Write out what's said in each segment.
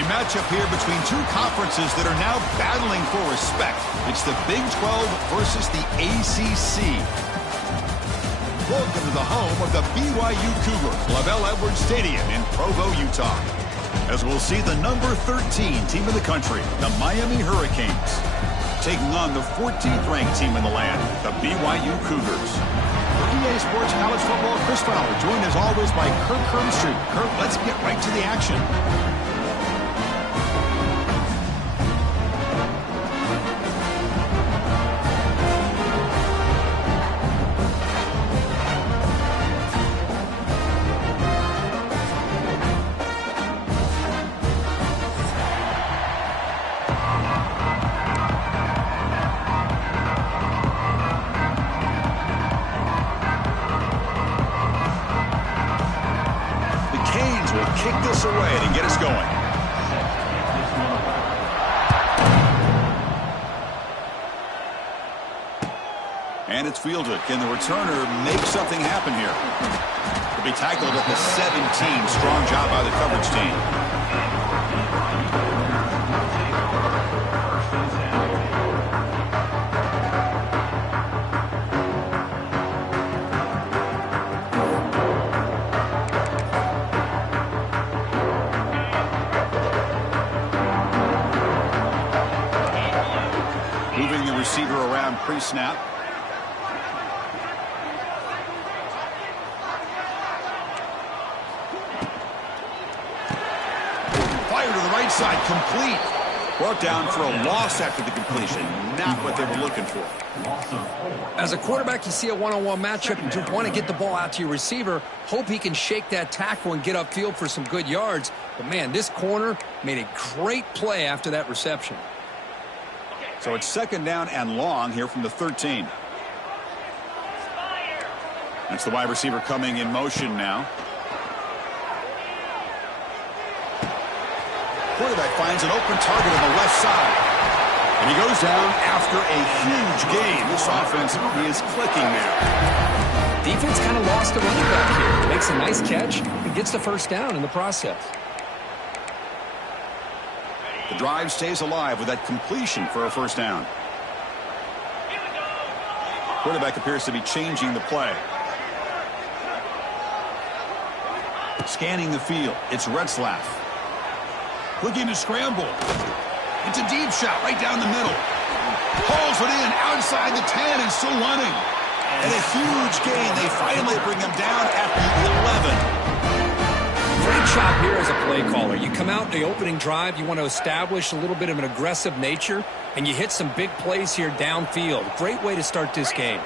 A matchup here between two conferences that are now battling for respect. It's the Big 12 versus the ACC. Welcome to the home of the BYU Cougars, LaVell Edwards Stadium in Provo, Utah. As we'll see the number 13 team in the country, the Miami Hurricanes, taking on the 14th ranked team in the land, the BYU Cougars. For EA Sports College Football, Chris Fowler, joined as always by Kirk Herbstreit. Kirk, let's get right to the action. Kick this away to get us going. And it's fielded. Can the returner make something happen here? To be tackled at the 17. Strong job by the coverage team. Receiver around pre-snap. Fire to the right side, complete. Brought down for a loss after the completion. Not what they were looking for. As a quarterback, you see a one-on-one matchup. You want to get the ball out to your receiver. Hope he can shake that tackle and get upfield for some good yards. But, man, this corner made a great play after that reception. So it's second down and long here from the 13. That's the wide receiver coming in motion now. Quarterback finds an open target on the left side. And he goes down after a huge gain. This offense is clicking now. Defense kind of lost the running back here. Makes a nice catch and gets the first down in the process. The drive stays alive with that completion for a first down. Quarterback appears to be changing the play. Scanning the field. It's Retzlaff. Looking to scramble. It's a deep shot right down the middle. Pulls it in outside the 10 and still running. And a huge gain. They finally bring him down at the 11. Great job here as a play caller. You come out in the opening drive, you want to establish a little bit of an aggressive nature, and you hit some big plays here downfield. Great way to start this game.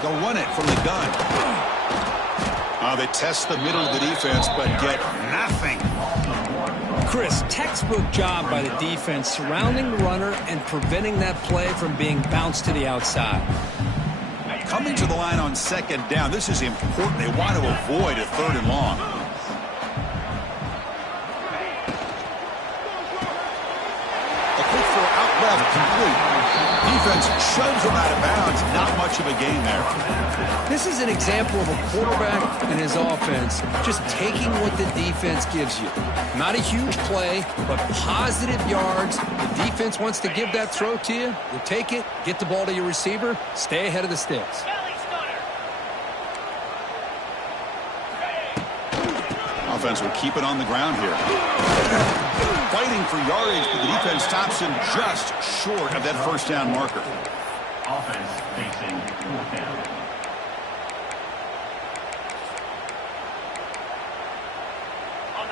They'll run it from the gun. They test the middle of the defense, but get nothing. Chris, textbook job by the defense surrounding the runner and preventing that play from being bounced to the outside. Coming to the line on second down. This is important. They want to avoid a third and long. A quick throw out left, complete. Defense shoves him out of bounds. Not much of a gain there. This is an example of a quarterback and his offense just taking what the defense gives you. Not a huge play, but positive yards. The defense wants to give that throw to you. You take it, get the ball to your receiver, stay ahead of the sticks. Offense will keep it on the ground here. Fighting for yardage, but the defense stops him just short of that first down marker. Offense facing fourth down.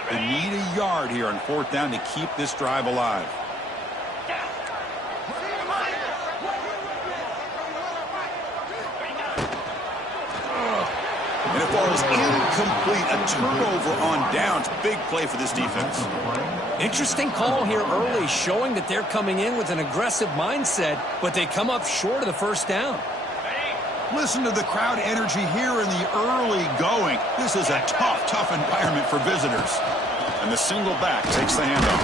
They need a yard here on fourth down to keep this drive alive. And it falls incomplete. A turnover on downs. Big play for this defense. Interesting call here early, showing that they're coming in with an aggressive mindset, but they come up short of the first down. Listen to the crowd energy here in the early going. This is a tough environment for visitors. And the single back takes the handoff.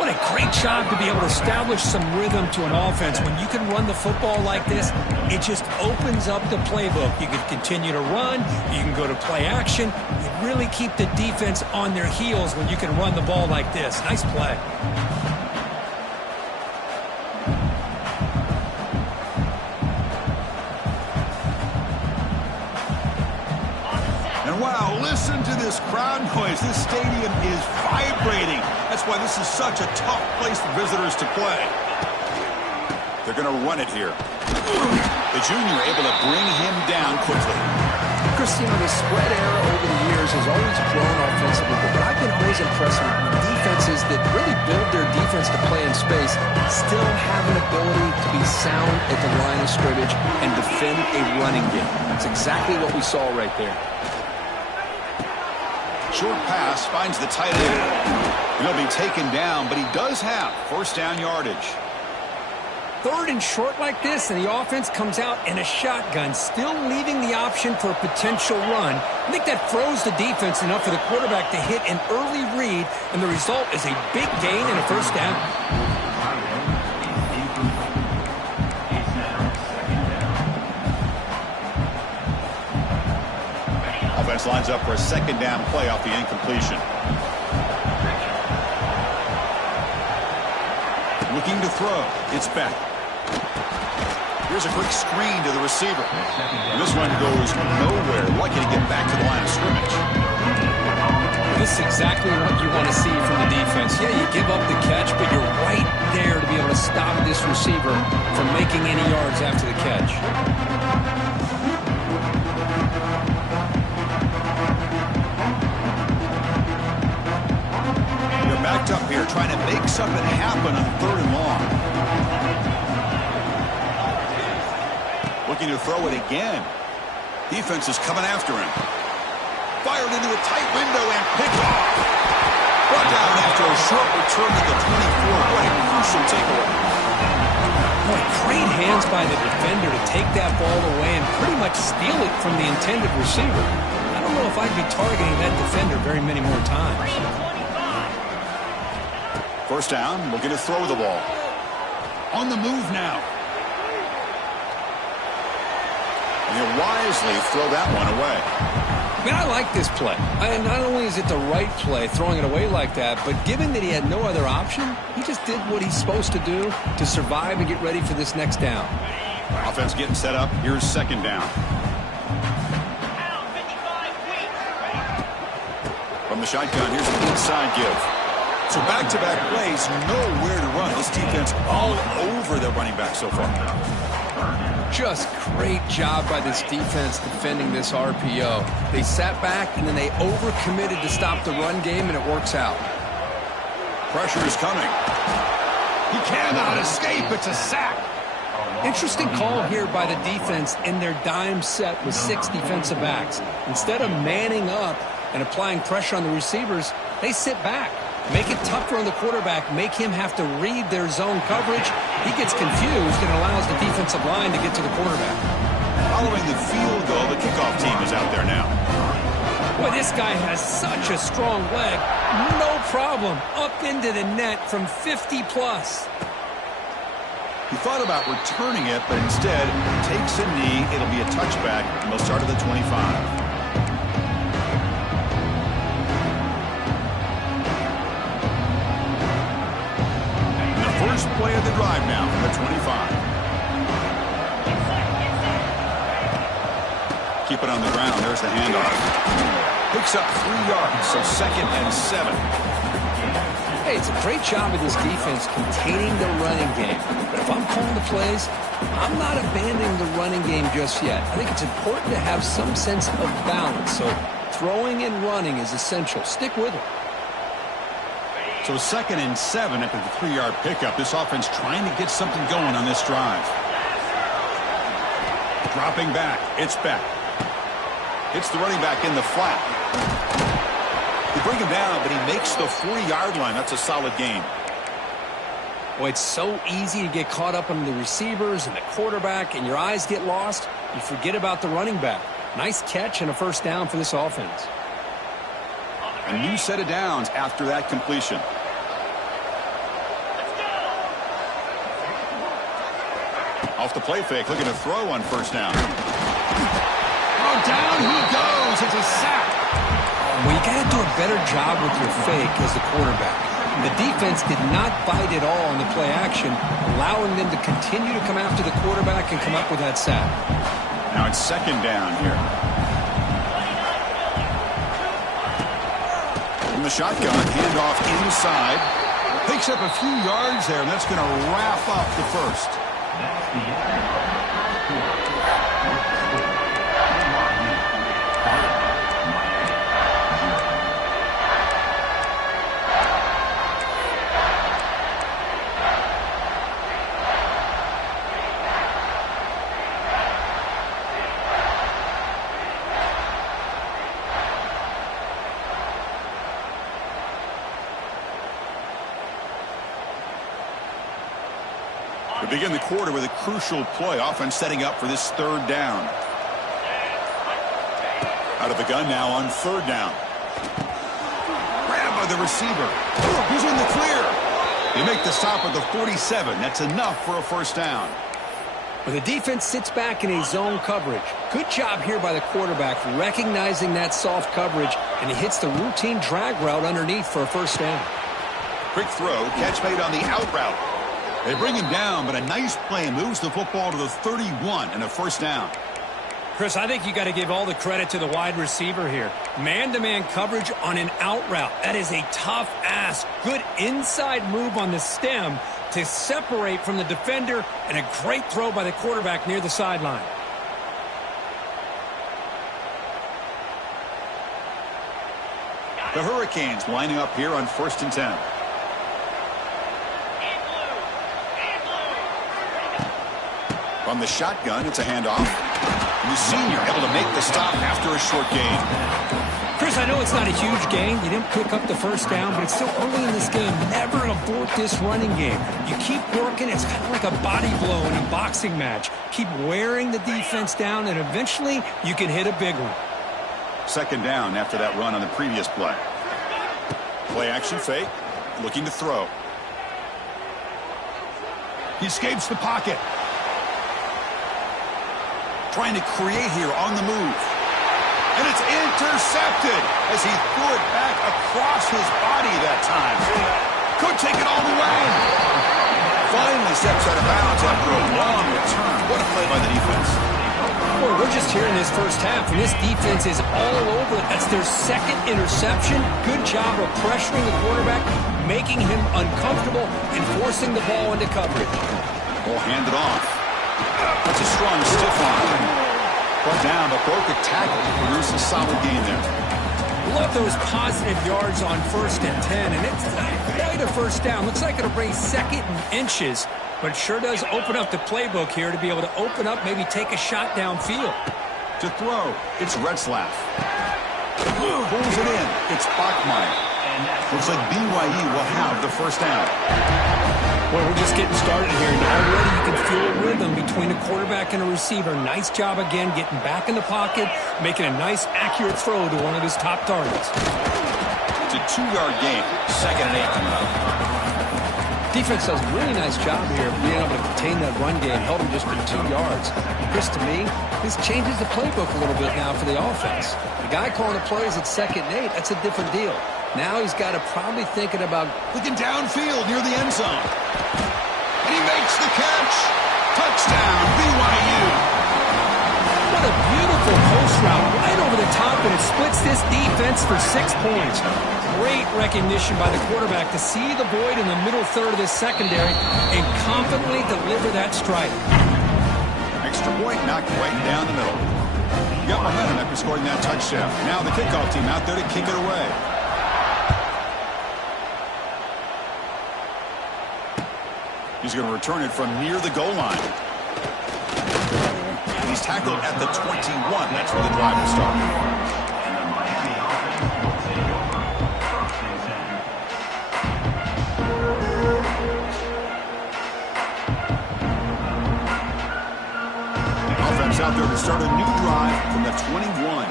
What a great job to be able to establish some rhythm to an offense. When you can run the football like this, it just opens up the playbook. You can continue to run. You can go to play action. You really keep the defense on their heels when you can run the ball like this. Nice play. Wow, listen to this crowd noise. This stadium is vibrating. That's why this is such a tough place for visitors to play. They're going to run it here. The junior able to bring him down quickly. Christian, the spread era over the years has always grown offensively, but I've been always impressed with defenses that really build their defense to play in space, still have an ability to be sound at the line of scrimmage and defend a running game. That's exactly what we saw right there. Short pass finds the tight end. He'll be taken down, but he does have first down yardage. Third and short like this, and the offense comes out in a shotgun, still leaving the option for a potential run. I think that throws the defense enough for the quarterback to hit an early read, and the result is a big gain and a first down. Offense lines up for a second down play off the incompletion. Looking to throw. It's back. Here's a quick screen to the receiver. And this one goes nowhere. Lucky to get back to the line of scrimmage. This is exactly what you want to see from the defense. Yeah, you give up the catch, but you're right there to be able to stop this receiver from making any yards after the catch. Backed up here, trying to make something happen on third and long. Looking to throw it again. Defense is coming after him. Fired into a tight window and picked off. Brought down after a short return to the 24. What a crucial takeaway. Boy, great hands by the defender to take that ball away and pretty much steal it from the intended receiver. I don't know if I'd be targeting that defender very many more times. First down, looking to throw the ball. On the move now. And he'll wisely throw that one away. I mean, I like this play. Not only is it the right play, throwing it away like that, but given that he had no other option, he just did what he's supposed to do to survive and get ready for this next down. Offense getting set up. Here's second down. From the shotgun, here's an inside give. So back-to-back plays, nowhere to run. This defense all over the running back so far. Just great job by this defense defending this RPO. They sat back, and then they overcommitted to stop the run game, and it works out. Pressure is coming. He cannot escape. It's a sack. Interesting call here by the defense in their dime set with 6 defensive backs. Instead of manning up and applying pressure on the receivers, they sit back. Make it tougher on the quarterback, make him have to read their zone coverage. He gets confused and allows the defensive line to get to the quarterback. Following the field goal, the kickoff team is out there now. Boy, this guy has such a strong leg. No problem. Up into the net from 50-plus. He thought about returning it, but instead takes a knee. It'll be a touchback, and they'll start at the 25. First play of the drive now from the 25. Keep it on the ground. There's the handoff. Picks up 3 yards, so second and 7. Hey, it's a great job of this defense containing the running game. But if I'm calling the plays, I'm not abandoning the running game just yet. I think it's important to have some sense of balance. So throwing and running is essential. Stick with it. So second and 7 after the 3-yard pickup. This offense trying to get something going on this drive. Dropping back. It's back. Hits the running back in the flat. They bring him down, but he makes the 40-yard line. That's a solid gain. Boy, it's so easy to get caught up on the receivers and the quarterback, and your eyes get lost. You forget about the running back. Nice catch and a first down for this offense. A new set of downs after that completion. Off the play fake, looking to throw on first down. Oh, down he goes. It's a sack. Well, you got to do a better job with your fake as the quarterback. The defense did not bite at all on the play action, allowing them to continue to come after the quarterback and come up with that sack. Now it's second down here. From the shotgun, handoff inside. Picks up a few yards there, and that's going to wrap up the first. That's the end. We begin the quarter with a crucial play. Offense setting up for this third down. Out of the gun now on third down. Grabbed by the receiver. He's in the clear. They make the stop at the 47. That's enough for a first down. Well, the defense sits back in a zone coverage. Good job here by the quarterback recognizing that soft coverage, and he hits the routine drag route underneath for a first down. Quick throw. Catch made on the out route. They bring him down, but a nice play moves the football to the 31 and a first down. Chris, I think you got to give all the credit to the wide receiver here. Man-to-man coverage on an out route. That is a tough ask. Good inside move on the stem to separate from the defender, and a great throw by the quarterback near the sideline. The Hurricanes lining up here on 1st and 10. From the shotgun, it's a handoff. And the senior able to make the stop after a short gain. Chris, I know it's not a huge gain. You didn't pick up the first down, but it's still early in this game. Never abort this running game. You keep working. It's kind of like a body blow in a boxing match. Keep wearing the defense down, and eventually you can hit a big one. Second down after that run on the previous play. Play action fake. Looking to throw. He escapes the pocket. Trying to create here on the move. And it's intercepted as he threw it back across his body that time. Could take it all the way. Finally steps out of bounds after a long return. What a play by the defense. Boy, we're just here in this first half, and this defense is all over it. That's their second interception. Good job of pressuring the quarterback, making him uncomfortable, and forcing the ball into coverage. Ball handed off. That's a strong stiff arm. Brought down, but broke a tackle to produce a solid gain there. Love those positive yards on 1st and 10, and it's not quite a first down. Looks like it'll bring second and inches, but sure does open up the playbook here to be able to open up, maybe take a shot downfield. To throw, it's Retzlaff. Pulls it in. It's Bachmeier. Looks like BYU will have the first down. Well, we're just getting started here, and already you can feel a rhythm between a quarterback and a receiver. Nice job again getting back in the pocket, making a nice, accurate throw to one of his top targets. It's a 2-yard gain. 2nd and 8 coming up. Defense does a really nice job here of being able to contain that run game, held him just for 2 yards. Chris, to me, this changes the playbook a little bit now for the offense. The guy calling the plays at 2nd and 8, that's a different deal. Now he's got to probably thinking about looking downfield near the end zone. And he makes the catch. Touchdown, BYU. What a beautiful post route right over the top, and it splits this defense for 6 points. Great recognition by the quarterback to see the void in the middle third of this secondary and confidently deliver that strike. Extra point knocked right down the middle. You got momentum after scoring that touchdown. Now the kickoff team out there to kick it away. He's going to return it from near the goal line. He's tackled at the 21. That's where the drive will start. Offense out there to start a new drive from the 21.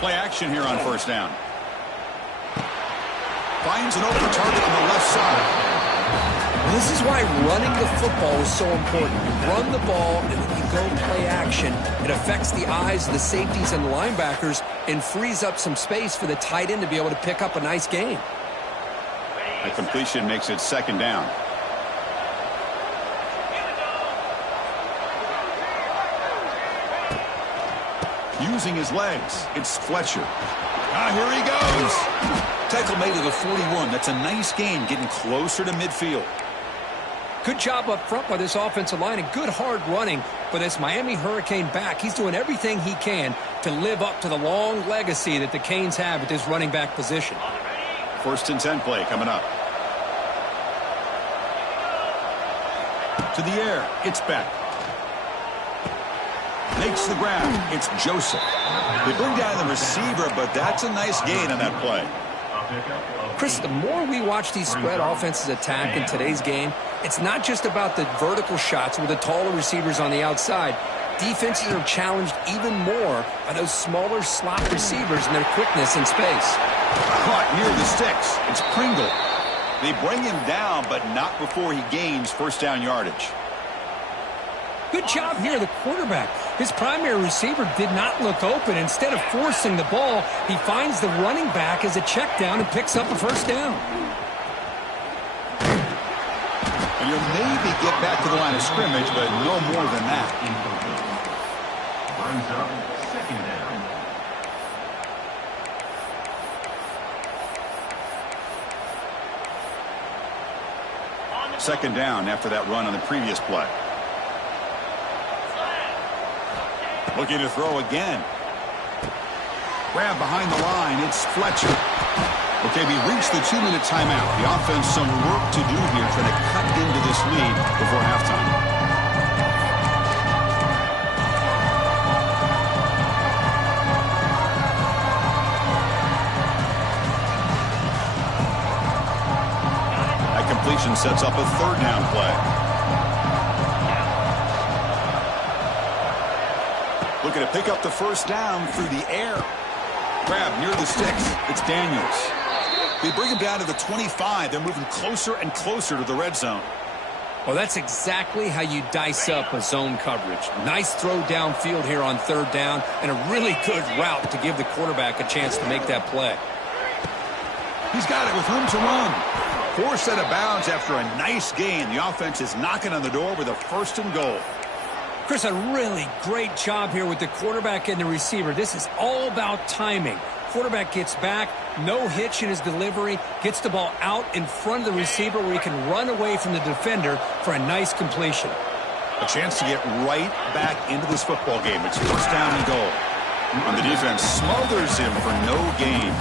Play action here on first down. Finds an open target on the left side. Well, this is why running the football is so important. You run the ball, and then you go play action. It affects the eyes of the safeties and the linebackers and frees up some space for the tight end to be able to pick up a nice gain. A completion makes it second down. Using his legs, it's Fletcher. Here he goes. Tackle made at the 41. That's a nice gain, getting closer to midfield. Good job up front by this offensive line and good hard running for this Miami Hurricane back. He's doing everything he can to live up to the long legacy that the Canes have at this running back position. 1st and 10 play coming up. To the air, it's Beck. Makes the grab. It's Joseph. They bring down the receiver, but that's a nice gain on that play. Chris, the more we watch these spread offenses attack in today's game, it's not just about the vertical shots with the taller receivers on the outside. Defenses are challenged even more by those smaller slot receivers and their quickness in space. Caught near the sticks. It's Pringle. They bring him down, but not before he gains first down yardage. Good job here, the quarterback. His primary receiver did not look open. Instead of forcing the ball, he finds the running back as a check down and picks up a first down. And you'll maybe get back to the line of scrimmage, but no more than that. Brings up second down. Second down after that run on the previous play. Looking to throw again. Grab behind the line. It's Fletcher. Okay, we reached the 2-minute timeout. The offense some work to do here trying to cut into this lead before halftime. That completion sets up a third down play. Looking to pick up the first down through the air. Grab near the sticks. It's Daniels. They bring him down to the 25. They're moving closer and closer to the red zone. Well, that's exactly how you dice up a zone coverage. Nice throw downfield here on third down and a really good route to give the quarterback a chance to make that play. He's got it with room to run. Forced out of bounds after a nice gain. The offense is knocking on the door with a 1st and goal. Chris, a really great job here with the quarterback and the receiver. This is all about timing. Quarterback gets back, no hitch in his delivery, gets the ball out in front of the receiver where he can run away from the defender for a nice completion. A chance to get right back into this football game. It's first down and goal. And the defense smothers him for no gain.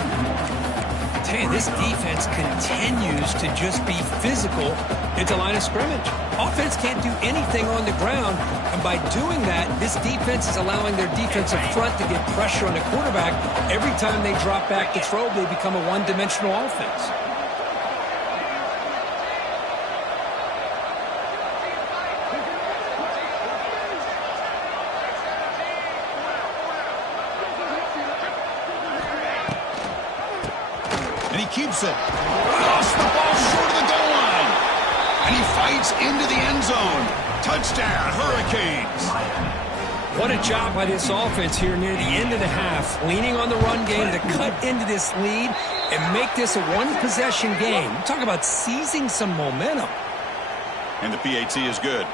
I tell you, this defense continues to just be physical at the line of scrimmage. Offense can't do anything on the ground, and by doing that, this defense is allowing their defensive front to get pressure on the quarterback. Every time they drop back to throw, they become a one-dimensional offense. And he keeps it. Lost the ball short of the goal line. And he fights into the end zone. Touchdown, Hurricanes. What a job by this offense here near the end of the half. Leaning on the run game to cut into this lead and make this a one-possession game. Talk about seizing some momentum. And the PAT is good.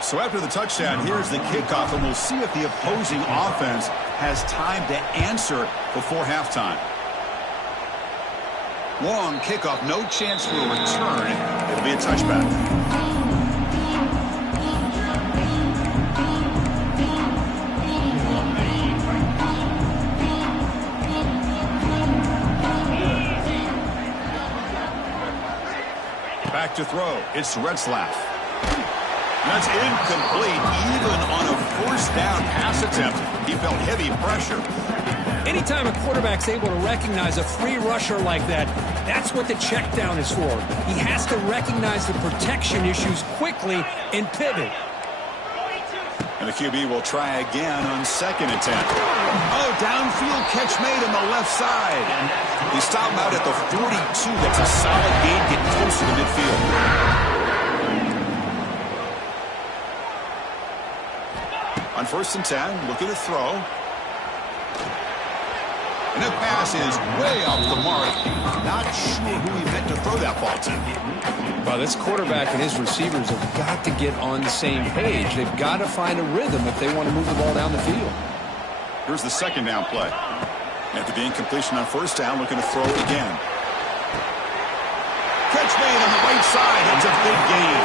So after the touchdown, here's the kickoff, and we'll see if the opposing offense has time to answer before halftime. Long kickoff, no chance for a return. It'll be a touchback. Back to throw. It's Retzlaff. That's incomplete, even on a first down pass attempt. He felt heavy pressure. Anytime a quarterback's able to recognize a free rusher like that, that's what the check down is for. He has to recognize the protection issues quickly and pivot. And the QB will try again on 2nd and 10. Oh, downfield catch made on the left side. He stopped him out at the 42. That's a solid gain, getting close to the midfield. On 1st and 10, looking to throw. And the pass is way off the mark. Not sure who he meant to throw that ball to. Well, this quarterback and his receivers have got to get on the same page. They've got to find a rhythm if they want to move the ball down the field. Here's the 2nd down play. After the incompletion on 1st down, looking to throw it again. Catch made on the right side. That's a big gain.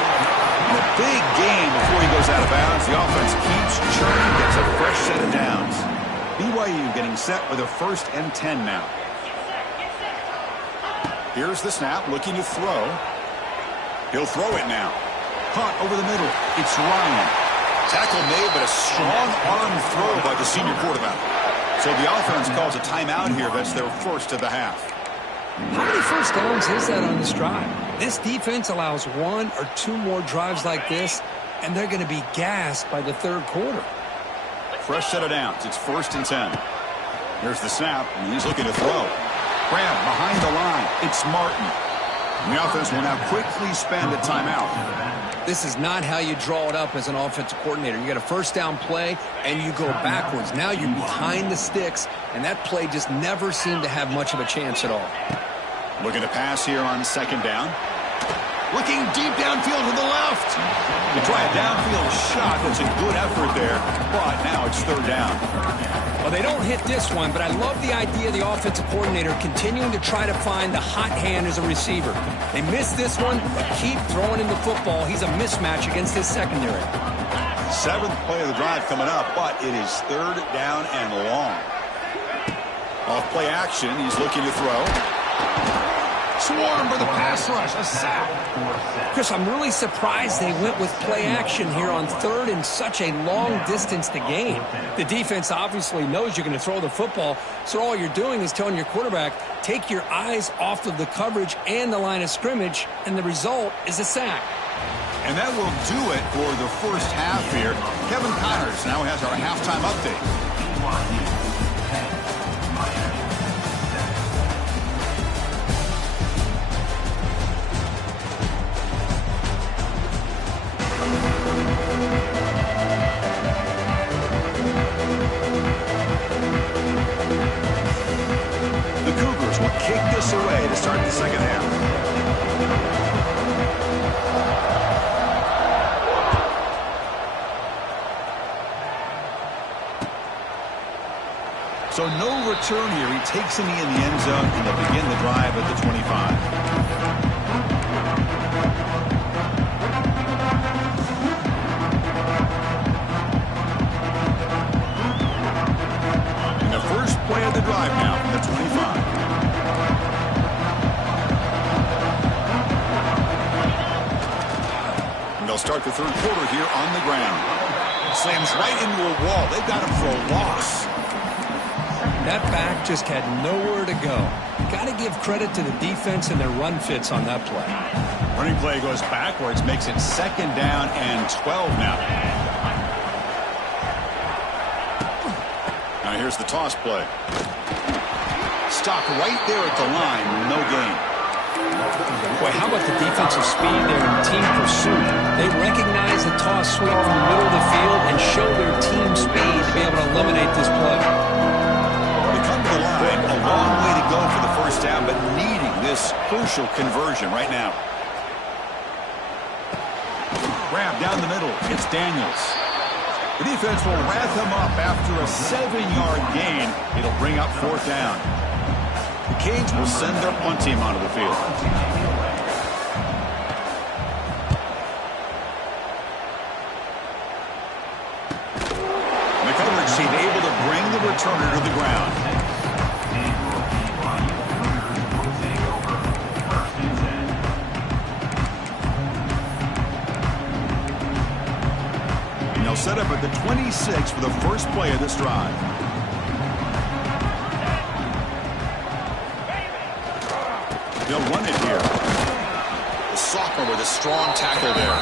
And a big gain before he goes out of bounds. The offense keeps churning, gets a fresh set of downs. BYU getting set with a 1st and 10 now. Here's the snap, looking to throw. He'll throw it now. Caught over the middle. It's Ryan. Tackle made, but a strong arm throw by the senior quarterback. So the offense calls a timeout here. That's their 1st of the half. How many 1st downs is that on this drive? This defense allows 1 or 2 more drives like this, and they're going to be gassed by the 3rd quarter. Fresh set of downs. It's 1st and 10. Here's the snap, and he's looking to throw. Grab behind the line. It's Martin. And the offense will now quickly spend a timeout. This is not how you draw it up as an offensive coordinator. You get a 1st down play, and you go backwards. Now you're behind the sticks, and that play just never seemed to have much of a chance at all. Looking to pass here on 2nd down. Looking deep downfield to the left. You try a downfield shot. That's a good effort there, but now it's 3rd down. Well, they don't hit this one, but I love the idea of the offensive coordinator continuing to try to find the hot hand as a receiver. They missed this one, but keep throwing him the football. He's a mismatch against his secondary. 7th play of the drive coming up, but it is 3rd down and long. Off play action, he's looking to throw. Swarm for the pass rush, a sack. Chris, I'm really surprised they went with play action here on 3rd and such a long distance to gain. The defense obviously knows you're going to throw the football, so all you're doing is telling your quarterback, take your eyes off of the coverage and the line of scrimmage, and the result is a sack. And that will do it for the 1st half here. Kevin Connors now has our halftime update. Kick this away to start the 2nd half. So no return here. He takes him in the end zone, and they'll begin the drive at the 25. And the first play of the drive now from the 25. They'll start the 3rd quarter here on the ground. Slams right into a wall. They've got him for a loss. That back just had nowhere to go. Got to give credit to the defense and their run fits on that play. Running play goes backwards, makes it 2nd down and 12 now. Now here's the toss play. Stop right there at the line, no gain. Boy, how about the defensive speed there in team pursuit? They recognize the toss sweep from the middle of the field and show their team speed to be able to eliminate this play. They come to the line, a long way to go for the 1st down, but needing this crucial conversion right now. Grab down the middle. It's Daniels. The defense will wrap him up after a 7-yard gain. It'll bring up 4th down. The Canes will send their punt team onto the field. The coverage team able to bring the returner to the ground. And they'll set up at the 26 for the first play of this drive. They'll run it here. The sophomore with a strong tackle there.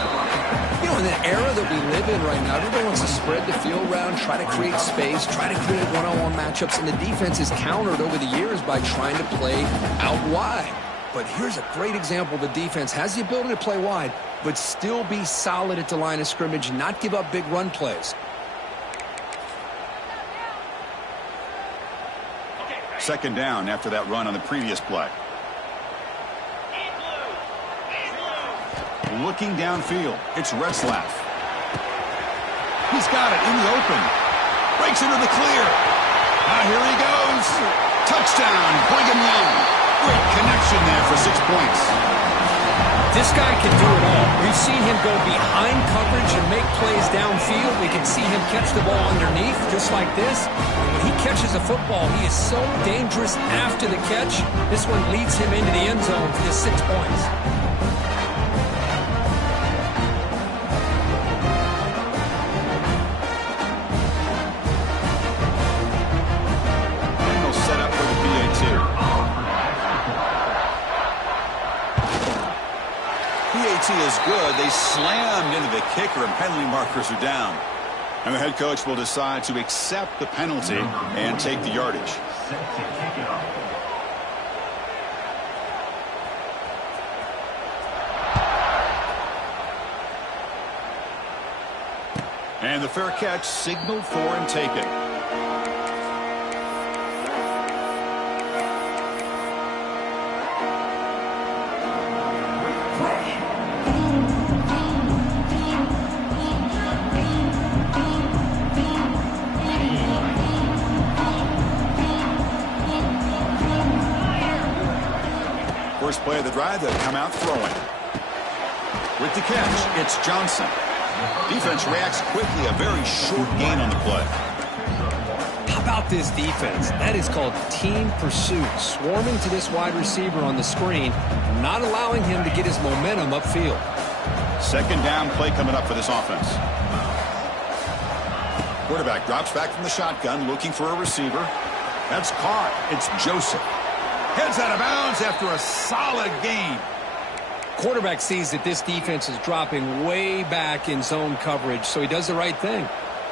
You know, in the era that we live in right now, everybody wants to spread the field around, try to create space, try to create one-on-one matchups, and the defense is countered over the years by trying to play out wide. But here's a great example. The defense has the ability to play wide, but still be solid at the line of scrimmage, not give up big run plays. Second down after that run on the previous play. Looking downfield, it's Retzlaff. He's got it in the open. Breaks into the clear. Here he goes. Touchdown, Brigham Young. Great connection there for 6 points. This guy can do it all. We've seen him go behind coverage and make plays downfield. We can see him catch the ball underneath just like this. And when he catches a football, he is so dangerous after the catch. This one leads him into the end zone for the 6 points. Is good. They slammed into the kicker and penalty markers are down. And the head coach will decide to accept the penalty and take the yardage. And the fair catch signaled for and taken. First play of the drive, they'll come out throwing. With the catch, it's Johnson. Defense reacts quickly, a very short gain on the play. How about this defense? That is called team pursuit. Swarming to this wide receiver on the screen, not allowing him to get his momentum upfield. Second down play coming up for this offense. Quarterback drops back from the shotgun, looking for a receiver. That's caught. It's Joseph. Heads out of bounds after a solid gain. Quarterback sees that this defense is dropping way back in zone coverage, so he does the right thing.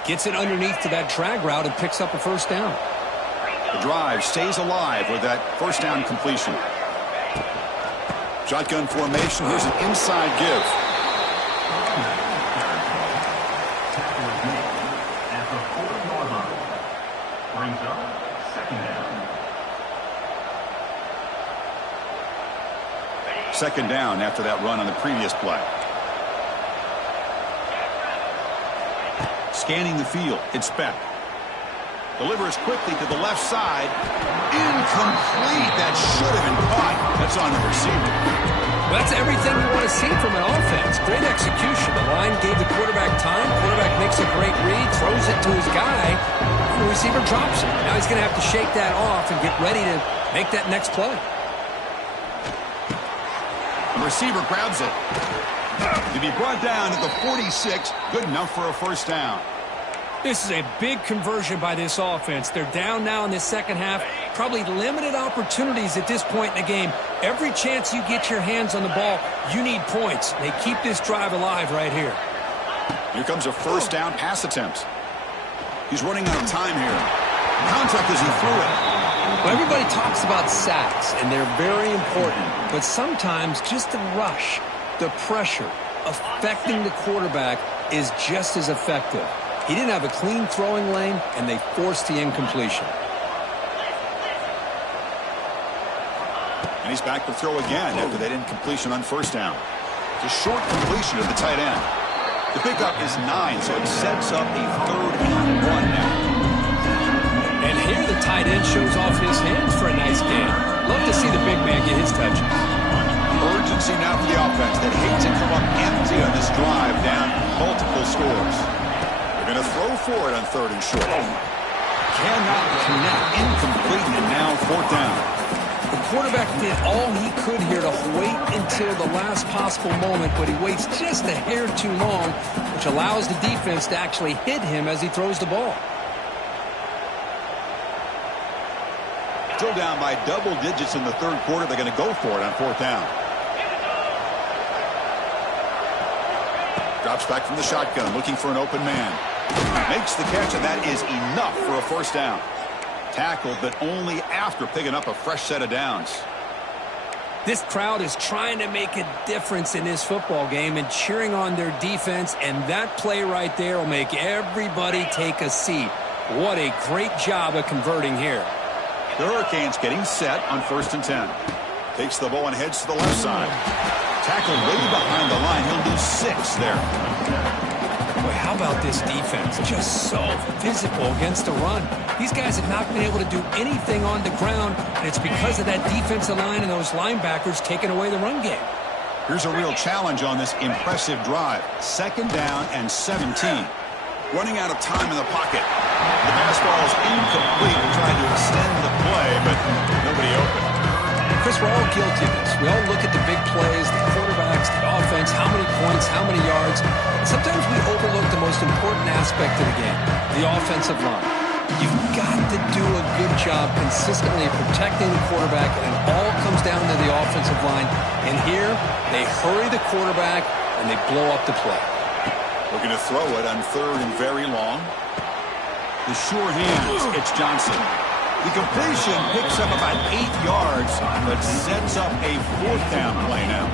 Gets it underneath to that drag route and picks up a first down. The drive stays alive with that first down completion. Shotgun formation. Here's an inside give. Brings up second down. Second down after that run on the previous play. Scanning the field, it's Beck. Delivers quickly to the left side. Incomplete. That should have been caught. That's on the receiver. Well, that's everything you want to see from an offense. Great execution. The line gave the quarterback time. Quarterback makes a great read, throws it to his guy, and the receiver drops it. Now he's going to have to shake that off and get ready to make that next play. The receiver grabs it. To be brought down at the 46, good enough for a first down. This is a big conversion by this offense. They're down now in the second half. Probably limited opportunities at this point in the game. Every chance you get your hands on the ball, you need points. They keep this drive alive right here. Here comes a first down pass attempt. He's running out of time here. Contact as he threw it. Well, everybody talks about sacks, and they're very important. But sometimes just the rush, the pressure, affecting the quarterback is just as effective. He didn't have a clean throwing lane, and they forced the incompletion. And he's back to throw again after that incompletion on first down. It's a short completion to the tight end. The pickup is 9, so it sets up a 3rd and 1 now. And here the tight end shows off his hands for a nice gain. Love to see the big man get his touches. Urgency now for the offense that hate to come up empty on this drive down multiple scores. They're going to throw for it on 3rd and short. Cannot connect. Incomplete, and now 4th down. The quarterback did all he could here to wait until the last possible moment, but he waits just a hair too long, which allows the defense to actually hit him as he throws the ball. Still down by double digits in the 3rd quarter. They're going to go for it on 4th down. Drops back from the shotgun, looking for an open man. Makes the catch, and that is enough for a first down. Tackled, but only after picking up a fresh set of downs. This crowd is trying to make a difference in this football game and cheering on their defense, and that play right there will make everybody take a seat. What a great job of converting here. The Hurricanes getting set on 1st and 10. Takes the ball and heads to the left side. Tackled way behind the line. He'll lose 6 there. Boy, how about this defense? Just so physical against the run. These guys have not been able to do anything on the ground, and it's because of that defensive line and those linebackers taking away the run game. Here's a real challenge on this impressive drive. 2nd down and 17. Running out of time in the pocket. The pass ball is incomplete. We're trying to extend the play, but nobody open. Chris, we're all guilty of this. We all look at the big plays, the quarterbacks, the offense, how many points, how many yards. Sometimes we overlook the most important aspect of the game, the offensive line. You've got to do a good job consistently protecting the quarterback, and it all comes down to the offensive line. And here, they hurry the quarterback, and they blow up the play. Looking to throw it on 3rd and very long. The sure hands, it's Johnson. The completion picks up about 8 yards, but sets up a 4th down play now.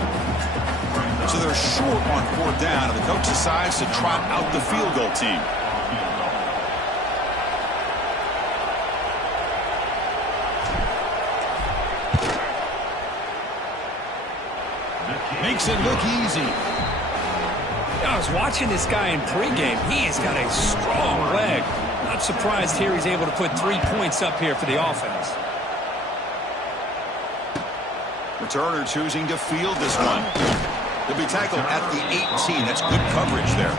So they're short on 4th down, and the coach decides to trot out the field goal team. Makes it look easy. I was watching this guy in pregame. He has got a strong leg. Not surprised here he's able to put 3 points up here for the offense. Returner choosing to field this one. He'll be tackled at the 18. That's good coverage there.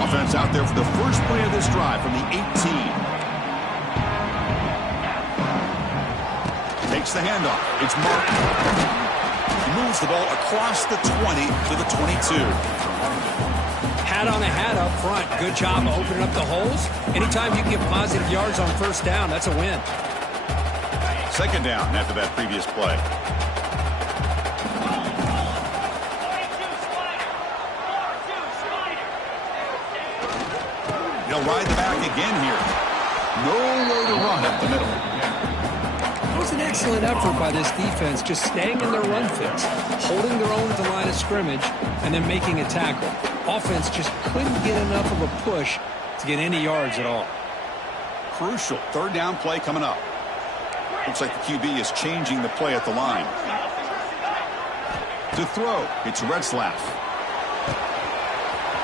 Offense out there for the first play of this drive from the 18. Takes the handoff. It's Martin. He moves the ball across the 20 to the 22. Hat on a hat up front. Good job of opening up the holes. Anytime you get positive yards on 1st down, that's a win. 2nd down after that previous play. He'll ride the back again here. No way to run up the middle. It was an excellent effort by this defense, just staying in their run fits, holding their own at the line of scrimmage, and then making a tackle. Offense just couldn't get enough of a push to get any yards at all. Crucial 3rd down play coming up. Looks like the QB is changing the play at the line. To throw, it's Retzlaff.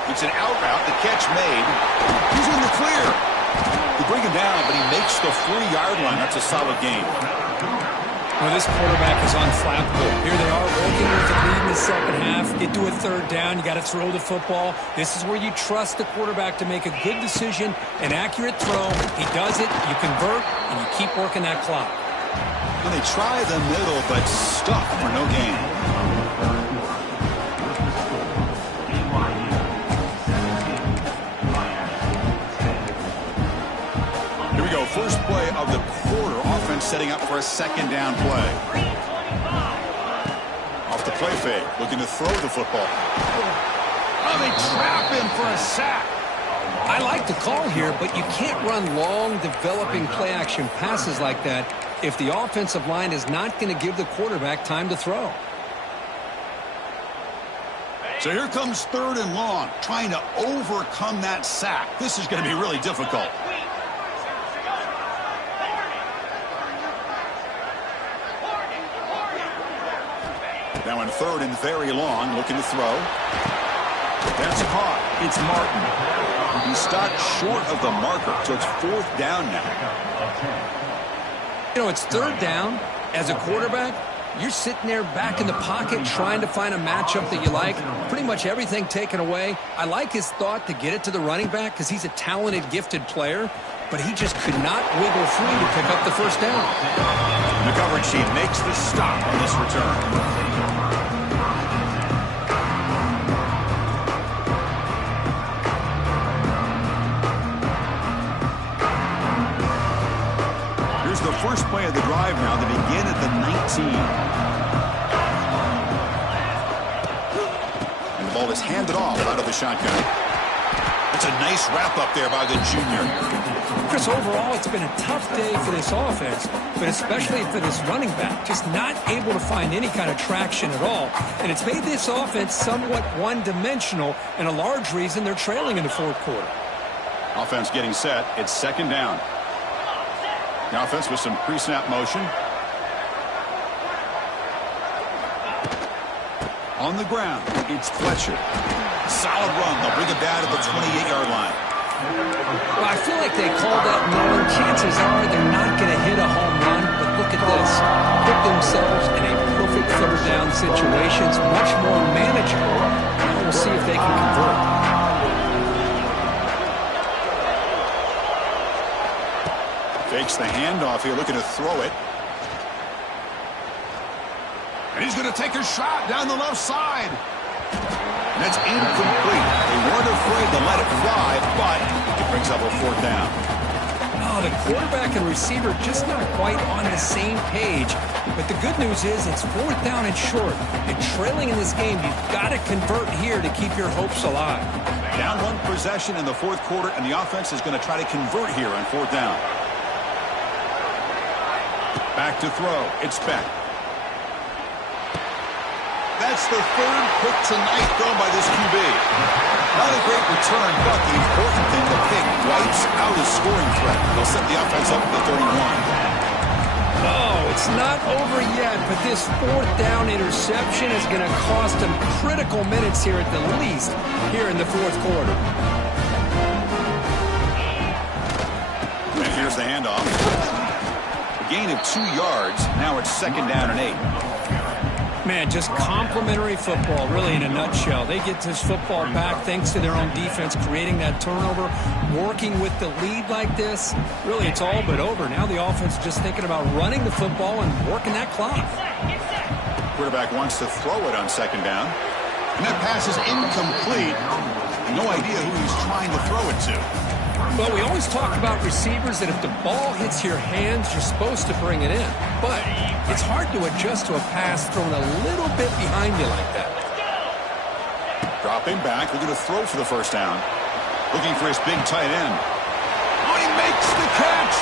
It's an out route, the catch made. He's in the clear. They bring him down, but he makes the 3-yard line. That's a solid game. Well, this quarterback is unflappable. Here they are working with the lead in the 2nd half. Get to a 3rd down. You got to throw the football. This is where you trust the quarterback to make a good decision, an accurate throw. He does it, you convert, and you keep working that clock. Well, they try the middle, but stuck for no gain. Here we go. First play of the quarter. Offense setting up for a 2nd down play. Off the play fake. Looking to throw the football. Oh, they trap him for a sack. I like the call here, but you can't run long, developing play-action passes like that if the offensive line is not going to give the quarterback time to throw. So here comes 3rd and long, trying to overcome that sack. This is going to be really difficult. Now in 3rd and very long, looking to throw. That's caught. It's Martin. He stopped short of the marker, so it's 4th down now. You know, it's 3rd down. As a quarterback, you're sitting there back in the pocket trying to find a matchup that you like. Pretty much everything taken away. I like his thought to get it to the running back because he's a talented, gifted player, but he just could not wiggle free to pick up the 1st down. The coverage team makes the stop on this return. Here's the first play of the drive now. They begin at the 19. And the ball is handed off out of the shotgun. It's a nice wrap-up there by the junior. Chris, overall, it's been a tough day for this offense, but especially for this running back. Just not able to find any kind of traction at all. And it's made this offense somewhat one-dimensional, and a large reason they're trailing in the fourth quarter. Offense getting set. It's second down. The offense with some pre-snap motion. On the ground, it's Fletcher. Solid run. They'll bring it down to the 28-yard line. Well, I feel like they called that knowing chances are they're not going to hit a home run. But look at this. Put themselves in a perfect third down situation. It's much more manageable. Now we'll see if they can convert. Fakes the handoff here, looking to throw it. And he's going to take a shot down the left side. And that's incomplete. They weren't afraid to let it fly, but it brings up a fourth down. Oh, the quarterback and receiver just not quite on the same page. But the good news is it's fourth down and short. And trailing in this game, you've got to convert here to keep your hopes alive. Down one possession in the fourth quarter, and the offense is going to try to convert here on fourth down. Back to throw. It's Beck. That's the third pick tonight thrown by this QB. Not a great return, but the important thing, the pick wipes out his scoring threat. They'll set the offense up at the 31. Oh, it's not over yet, but this fourth down interception is going to cost them critical minutes here at the least here in the fourth quarter. And here's the handoff. A gain of 2 yards. Now it's second down and 8. Man, just complimentary football, really, in a nutshell. They get this football back thanks to their own defense, creating that turnover, working with the lead like this. Really, it's all but over. Now the offense is just thinking about running the football and working that clock. Quarterback wants to throw it on second down. And that pass is incomplete. No idea who he's trying to throw it to. Well, we always talk about receivers that if the ball hits your hands, you're supposed to bring it in. But it's hard to adjust to a pass thrown a little bit behind you like that. Dropping back, looking to throw for the first down. Looking for his big tight end. Oh, he makes the catch!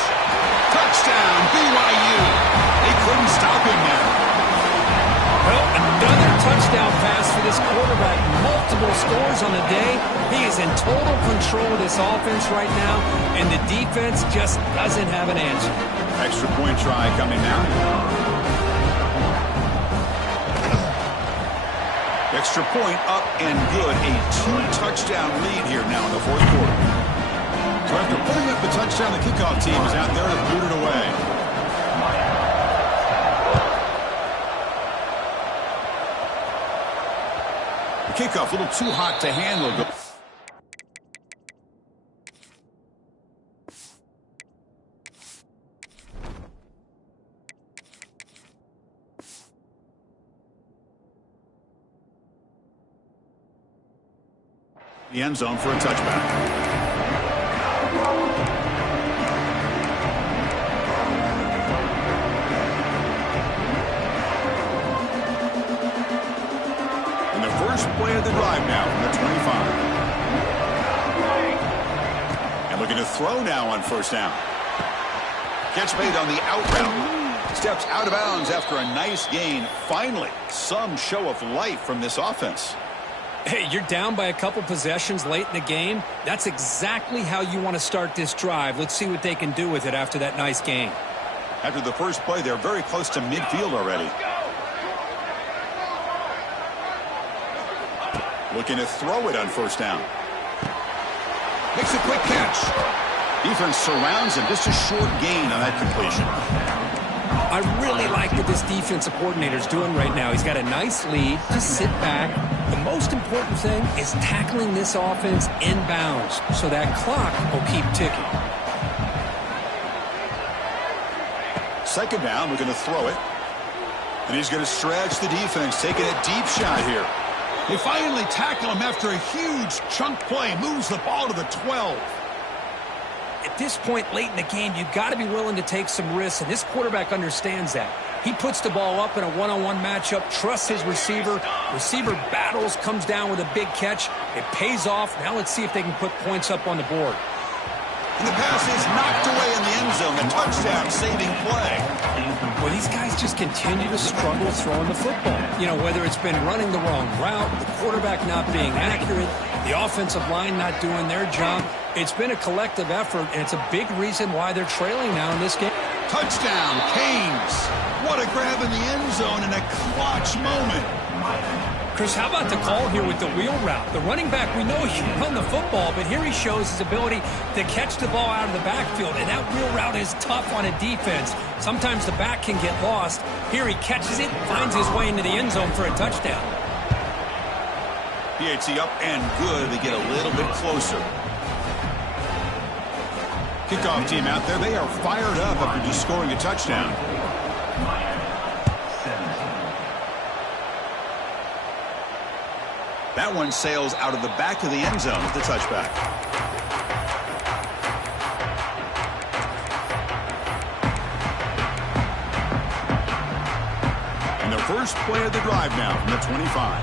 Touchdown, BYU! They couldn't stop him there. Well, another touchdown pass for this quarterback. Multiple scores on the day. He is in total control of this offense right now, and the defense just doesn't have an answer. Extra point try coming now. Extra point up and good. A 2-touchdown lead here now in the fourth quarter. So after putting up the touchdown, the kickoff team is out there to boot it away. The kickoff a little too hot to handle. The end zone for a touchback. First play of the drive now from the 25. And looking to throw now on first down. Catch made on the out route. Steps out of bounds after a nice gain. Finally, some show of life from this offense. Hey, you're down by a couple possessions late in the game. That's exactly how you want to start this drive. Let's see what they can do with it after that nice gain. After the first play, they're very close to midfield already. Looking to throw it on first down. Makes a quick catch. Defense surrounds him. Just a short gain on that completion. I really like what this defensive coordinator is doing right now. He's got a nice lead. Just sit back. The most important thing is tackling this offense inbounds so that clock will keep ticking. Second down, we're going to throw it. And he's going to stretch the defense, taking a deep shot here. They finally tackle him after a huge chunk play. Moves the ball to the 12. at this point late in the game, you've got to be willing to take some risks, and this quarterback understands that. He puts the ball up in a one-on-one matchup, trusts his receiver. Receiver battles, comes down with a big catch. It pays off. Now let's see if they can put points up on the board. And the pass is knocked away in the end zone. A touchdown saving play. Well, these guys just continue to struggle throwing the football. You know, whether it's been running the wrong route, the quarterback not being accurate, the offensive line not doing their job. It's been a collective effort, and it's a big reason why they're trailing now in this game. Touchdown, Canes. What a grab in the end zone in a clutch moment. Chris, how about the call here with the wheel route? The running back, we know he can run the football, but here he shows his ability to catch the ball out of the backfield, and that wheel route is tough on a defense. Sometimes the back can get lost. Here he catches it, finds his way into the end zone for a touchdown. PAT up and good. They get a little bit closer. Kickoff team out there. They are fired up after just scoring a touchdown. That one sails out of the back of the end zone with the touchback. And the first play of the drive now from the 25.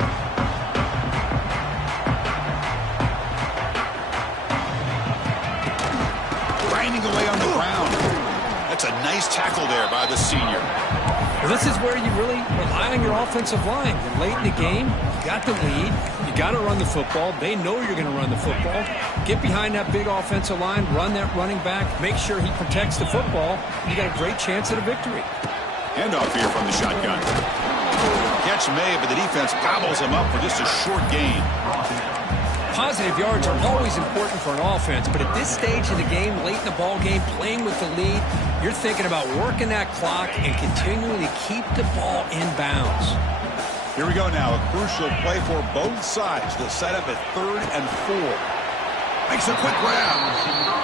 Grinding away on the ground. That's a nice tackle there by the senior. Well, this is where you really rely on your offensive line. You're late in the game. You got the lead. You got to run the football. They know you're going to run the football. Get behind that big offensive line. Run that running back. Make sure he protects the football. You got a great chance at a victory. Handoff here from the shotgun. Catch made, but the defense gobbles him up for just a short gain. Positive yards are always important for an offense, but at this stage of the game, late in the ball game, playing with the lead, you're thinking about working that clock and continuing to keep the ball in bounds. Here we go now. A crucial play for both sides. They'll set up at 3rd and 4. Makes a quick grab.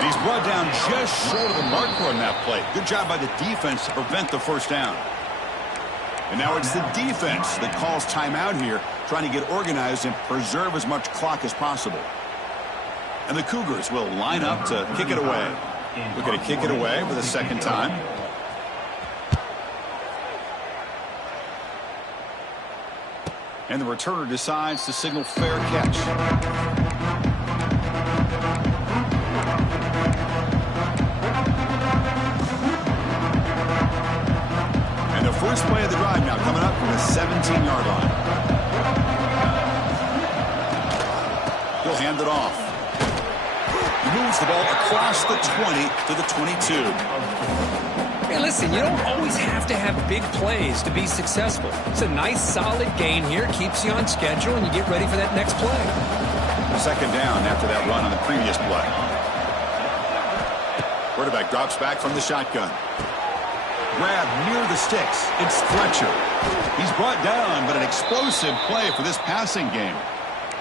And he's brought down just short of the marker on that play. Good job by the defense to prevent the first down. And now it's the defense that calls timeout here, trying to get organized and preserve as much clock as possible. And the Cougars will line up to kick it away. We're going to kick it away for the second time. And the returner decides to signal fair catch. And the first play of the drive now coming up from the 17-yard line. He'll hand it off. He moves the ball across the 20 to the 22. Hey, listen, you don't always have to have big plays to be successful. It's a nice, solid gain here. Keeps you on schedule, and you get ready for that next play. Second down after that run on the previous play. Quarterback drops back from the shotgun. Grab near the sticks. It's Fletcher. He's brought down, but an explosive play for this passing game.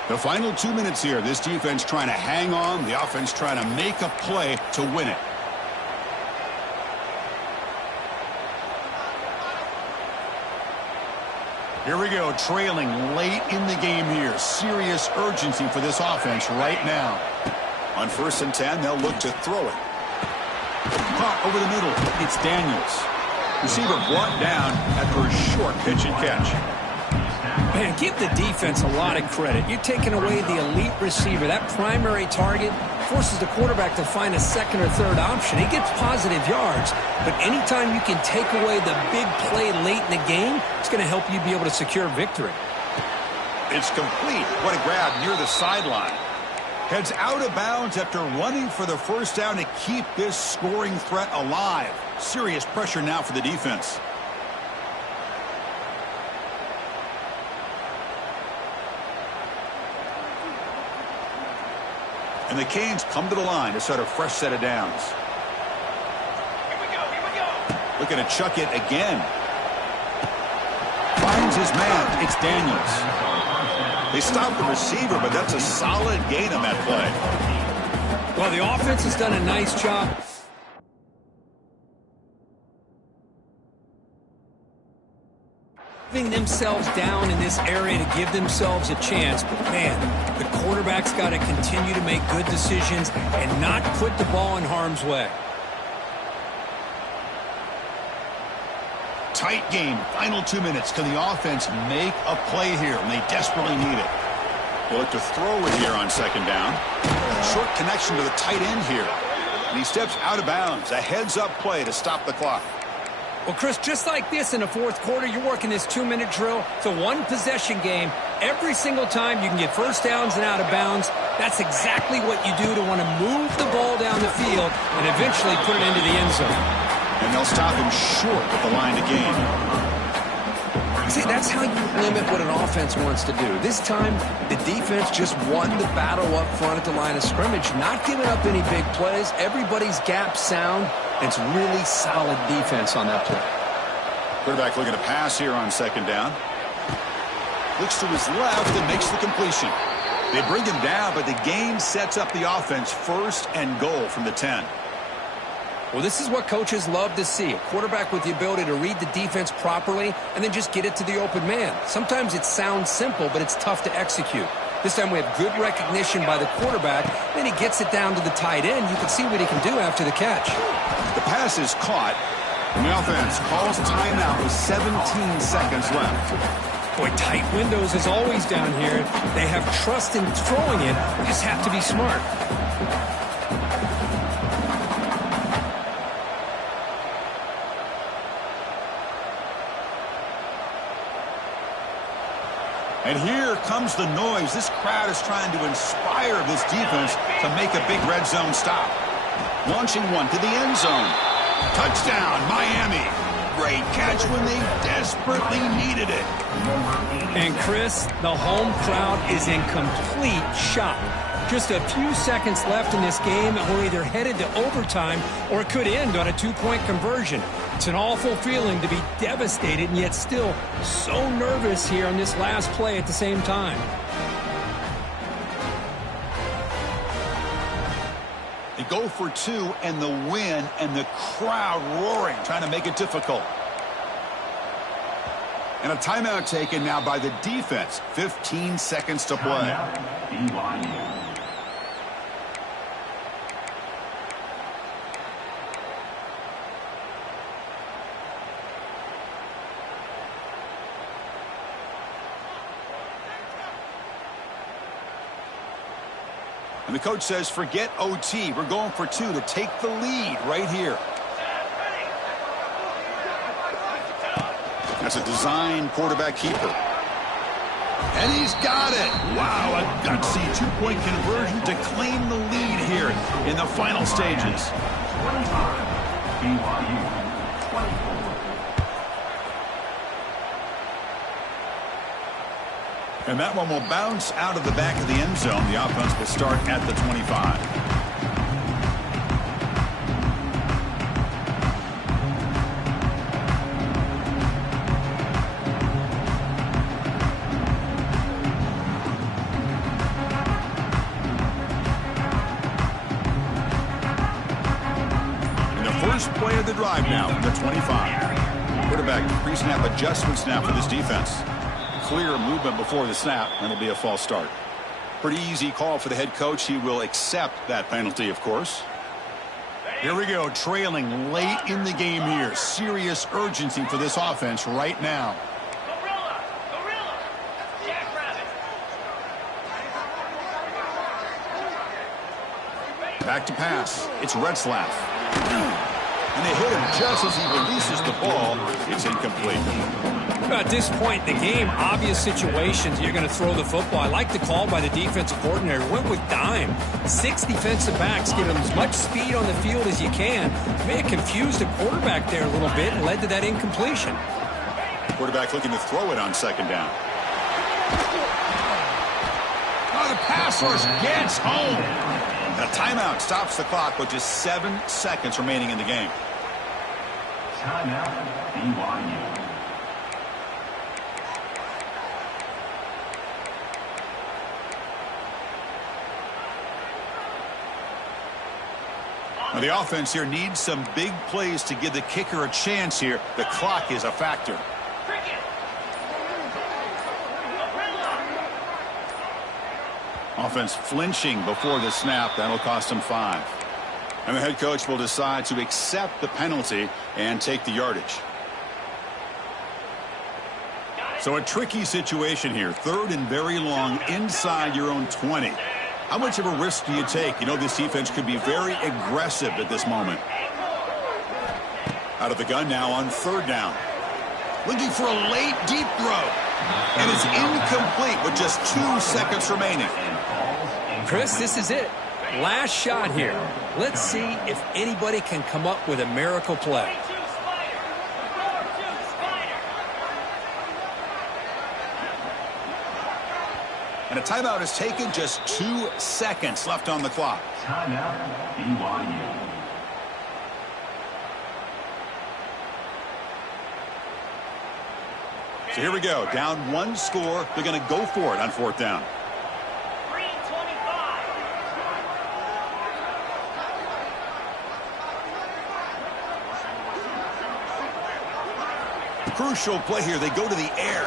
The final 2 minutes here. This defense trying to hang on. The offense trying to make a play to win it. Here we go, trailing late in the game here. Serious urgency for this offense right now. On 1st and 10, they'll look to throw it. Caught over the middle. It's Daniels. Receiver brought down after a short pitch and catch. Man, give the defense a lot of credit. You're taking away the elite receiver. That primary target forces the quarterback to find a second or third option. He gets positive yards, but anytime you can take away the big play late in the game, it's going to help you be able to secure victory. It's complete. What a grab near the sideline. Heads out of bounds after running for the first down to keep this scoring threat alive. Serious pressure now for the defense. And the Canes come to the line to start a fresh set of downs. Here we go. Looking to chuck it again. Finds his man. It's Daniels. They stop the receiver, but that's a solid gain on that play. Well, the offense has done a nice job. slowing themselves down in this area to give themselves a chance. But, man, the quarterback's got to continue to make good decisions and not put the ball in harm's way. Tight game. Final 2 minutes. Can the offense make a play here? And they desperately need it. They look to throw it here on second down. Short connection to the tight end here. And he steps out of bounds. A heads-up play to stop the clock. Well, Chris, just like this in the fourth quarter, you're working this 2-minute drill. It's a one-possession game. Every single time you can get first downs and out of bounds. That's exactly what you do to want to move the ball down the field and eventually put it into the end zone. And they'll stop him short at the line to gain. See, that's how you limit what an offense wants to do. This time, the defense just won the battle up front at the line of scrimmage, not giving up any big plays. Everybody's gap sound. It's really solid defense on that play. Quarterback looking to pass here on second down. Looks to his left and makes the completion. They bring him down, but the game sets up the offense first and goal from the 10. Well, this is what coaches love to see. A quarterback with the ability to read the defense properly and then just get it to the open man. Sometimes it sounds simple, but it's tough to execute. This time we have good recognition by the quarterback. Then he gets it down to the tight end. You can see what he can do after the catch. The pass is caught, and the offense calls timeout with 17 seconds left. Boy, tight windows is always down here. They have trust in throwing it. They just have to be smart. And here comes the noise. This crowd is trying to inspire this defense to make a big red zone stop. Launching one to the end zone. Touchdown, Miami. Great catch when they desperately needed it. And Chris, the home crowd is in complete shock. Just a few seconds left in this game, and we're either headed to overtime or it could end on a two-point conversion. It's an awful feeling to be devastated and yet still so nervous here on this last play at the same time. They go for two and the win, and the crowd roaring, trying to make it difficult. And a timeout taken now by the defense. 15 seconds to play. And the coach says, forget OT. We're going for two to take the lead right here. That's a design quarterback keeper. And he's got it. Wow, a gutsy two-point conversion to claim the lead here in the final stages. And that one will bounce out of the back of the end zone. The offense will start at the 25. And the first play of the drive now from the 25. Quarterback pre-snap adjustments now for this defense. Clear movement before the snap, and it'll be a false start. Pretty easy call for the head coach. He will accept that penalty, of course. Here we go, trailing late in the game here. Serious urgency for this offense right now. Gorilla, Jackrabbit. Back to pass. It's Retzlaff. And they hit him just as he releases the ball. It's incomplete. At this point in the game, obvious situations, you're going to throw the football. I like the call by the defensive coordinator. Went with dime. 6 defensive backs, give him as much speed on the field as you can. May have confused the quarterback there a little bit and led to that incompletion. Quarterback looking to throw it on second down. Oh, the pass rush gets home. A timeout stops the clock with just 7 seconds remaining in the game. Timeout, BYU. Now the offense here needs some big plays to give the kicker a chance here. The clock is a factor. Offense flinching before the snap. That'll cost him 5. And the head coach will decide to accept the penalty and take the yardage. So a tricky situation here. 3rd and very long inside your own 20. How much of a risk do you take? You know, this defense could be very aggressive at this moment. Out of the gun now on 3rd down. Looking for a late deep throw. And it's incomplete with just 2 seconds remaining. Chris, this is it. Last shot here. Let's see if anybody can come up with a miracle play. And a timeout is taken, just 2 seconds left on the clock. Timeout, BYU. So here we go. Down 1 score. They're going to go for it on 4th down. Crucial play here. They go to the air.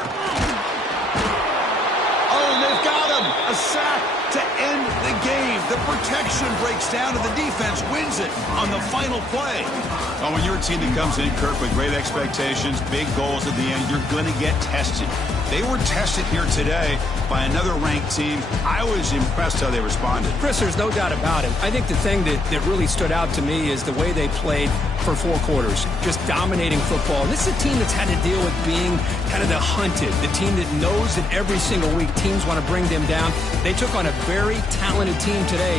Oh, they've got him. A sack to end the game. The protection breaks down and the defense wins it on the final play. Oh, when you're a team that comes in, Kirk, with great expectations, big goals at the end, you're going to get tested. They were tested here today by another ranked team. I was impressed how they responded. Chris, there's no doubt about it. I think the thing that really stood out to me is the way they played for 4 quarters, just dominating football. And this is a team that's had to deal with being kind of the hunted, the team that knows that every single week teams want to bring them down. They took on a very talented team today.